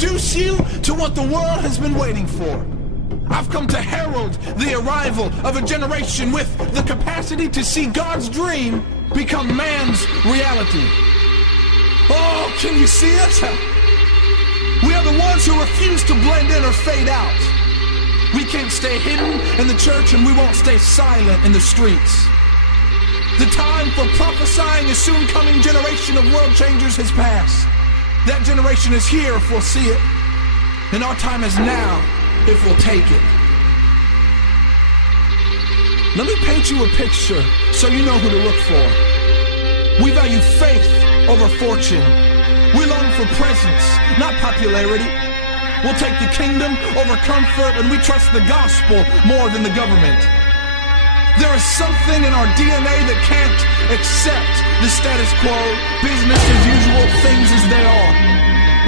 introduce you to what the world has been waiting for. I've come to herald the arrival of a generation with the capacity to see God's dream become man's reality. Oh, can you see it? We are the ones who refuse to blend in or fade out. We can't stay hidden in the church, and we won't stay silent in the streets. The time for prophesying a soon-coming generation of world changers has passed. That generation is here if we'll see it, and our time is now if we'll take it. Let me paint you a picture so you know who to look for. We value faith over fortune. We long for presence, not popularity. We'll take the kingdom over comfort, and we trust the gospel more than the government. There is something in our DNA that can't accept the status quo, business as usual, things as they are.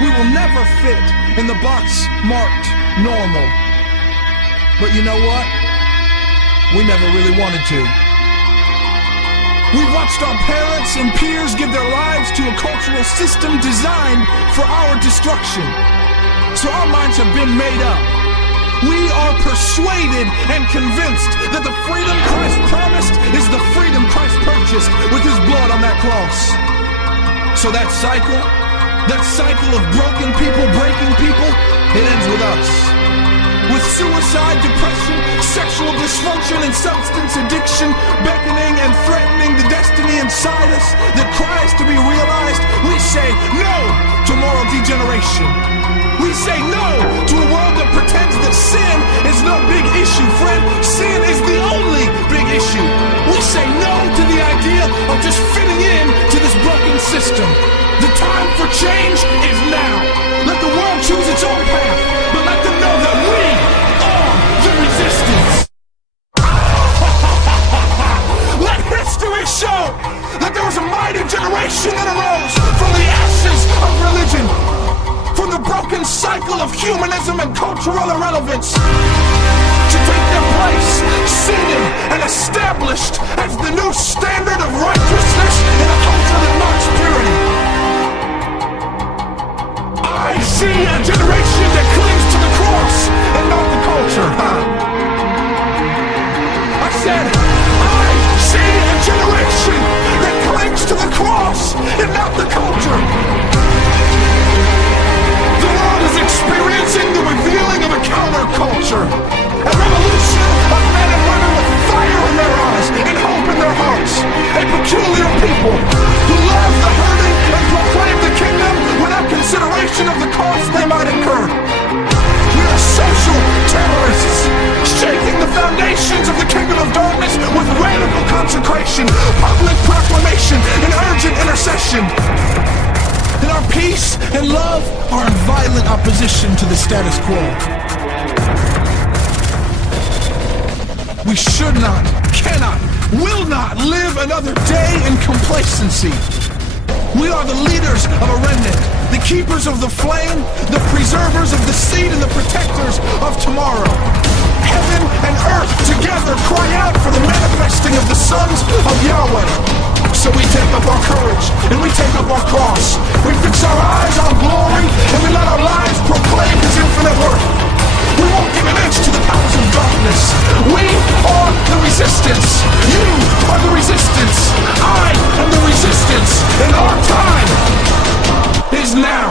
We will never fit in the box marked normal. But you know what? We never really wanted to. We've watched our parents and peers give their lives to a cultural system designed for our destruction. So our minds have been made up. We are persuaded and convinced that the freedom Christ promised is the freedom Christ purchased with his blood on that cross. So that cycle of broken people breaking people, it ends with us. With suicide, depression, sexual dysfunction, and substance addiction beckoning and threatening the destiny inside us that cries to be realized, we say no to moral degeneration. We say no to a world that pretends that sin is no big issue, friend. Sin is the only big issue. We say no to the idea of just fitting in to this broken system. The time for change is now. Let the world choose its own path, but let them know that we are the resistance. Let history show that there was a mighty generation that arose from the ashes of religion, from the broken cycle of humanism and cultural irrelevance, to take their place, seated and established as the new standard of righteousness in a culture that mocks purity. I see a generation that clings to the cross and not the culture. I said, I see a generation that clings to the cross and not the culture. The world is experiencing the revealing of a counterculture, a revolution of men and women with fire in their eyes and hope in their hearts, a peculiar people who love the hurting and proclaim the kingdom without consideration of the cost they might incur. We are social terrorists, shaking the foundations of the kingdom of darkness with radical consecration, public proclamation, and urgent intercession. And our peace and love are in violent opposition to the status quo. We should not, cannot, will not live another day in complacency. We are the leaders of a remnant, the keepers of the flame, the preservers of the seed, and the protectors of tomorrow. Heaven and earth together cry out for the manifesting of the sons of Yahweh. So we take up our courage, and we take up our cross. We fix our eyes on glory, and we let our lives proclaim his infinite worth. We won't give an inch to the powers of darkness. We are the resistance. You are the resistance. I am the resistance. And our time is now.